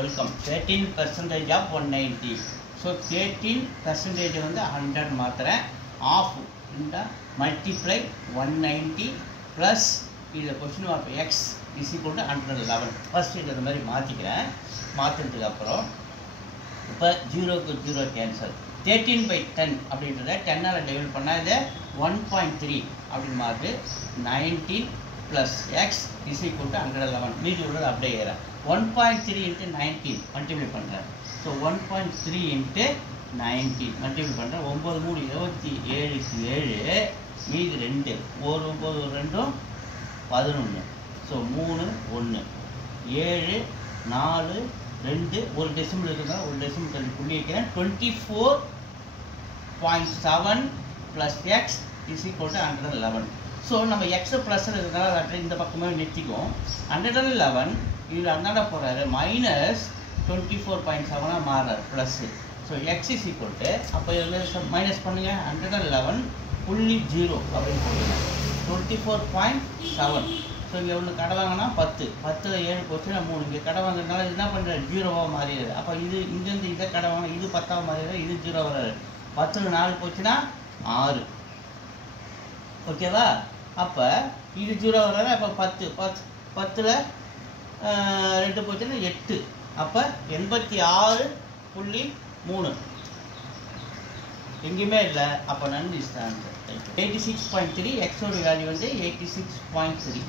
Welcome. 13% of 190. So 13% வந்து 100 மாத்திரேன். Half இந்த multiply 190 plus இது question of x is equal to 111. First இந்த மாதிரி மாத்திக்கிறேன். மாத்தினதுக்கு அப்புறம் இப்போ 0 க்கு 0 கேன்சல். 13/10 அப்படின்றத 10 ஆல டிவைட் பண்ணா இது 1.3 அப்படி மாத்து. 19 plus x is equal to 111. மீதி உள்ளது அப்படியே ஏற 1.3 into 19 multiply பண்றேன். So 1.3 into 19 multiply பண்றேன். 9 3 27 க்கு 7 மீதி 2 ஒரு 9 2 11. So 3 1 7 4 2 ஒரு டெசிமல் இருக்குங்க. ஒரு டெசிமல் புள்ளி வைக்கிறேன். 24.7 plus x is equal to 111. So நம்ம x plus இருக்கிறதுனால இந்த பக்கமே நிறுத்திக்கும். 111 இதில் அந்தாண்ட போகிறாரு மைனஸ் 24.7 மாறாரு plus. So X is equal to அப்போ இதில் மைனஸ் பண்ணுங்கள் 111.0 அப்படின்னு போடுங்க 24.7. ஸோ இங்கே ஒன்று கடை வாங்கினா 10 10ல் 7 போச்சுன்னா 3 இங்கே கடை வாங்குறதுனால இது என்ன பண்ணுறது 0வாக மாறிடுது. அப்போ இது இங்கேருந்து இதை கடை வாங்க இது 10ஆக மாறிடுது, இது 0 வராது. 10ல் 4 போச்சுன்னா 6. ஓகேவா? அப்போ இது 0 வராது. அப்போ 10ல் 2 போச்சுன்னா 8. அப்போ 86.3 எங்கேயுமே இல்லை. அப்போ நன் இஸ் த ஆன்சர். 86.3 எக்ஸோட வேல்யூ வந்து 86.3.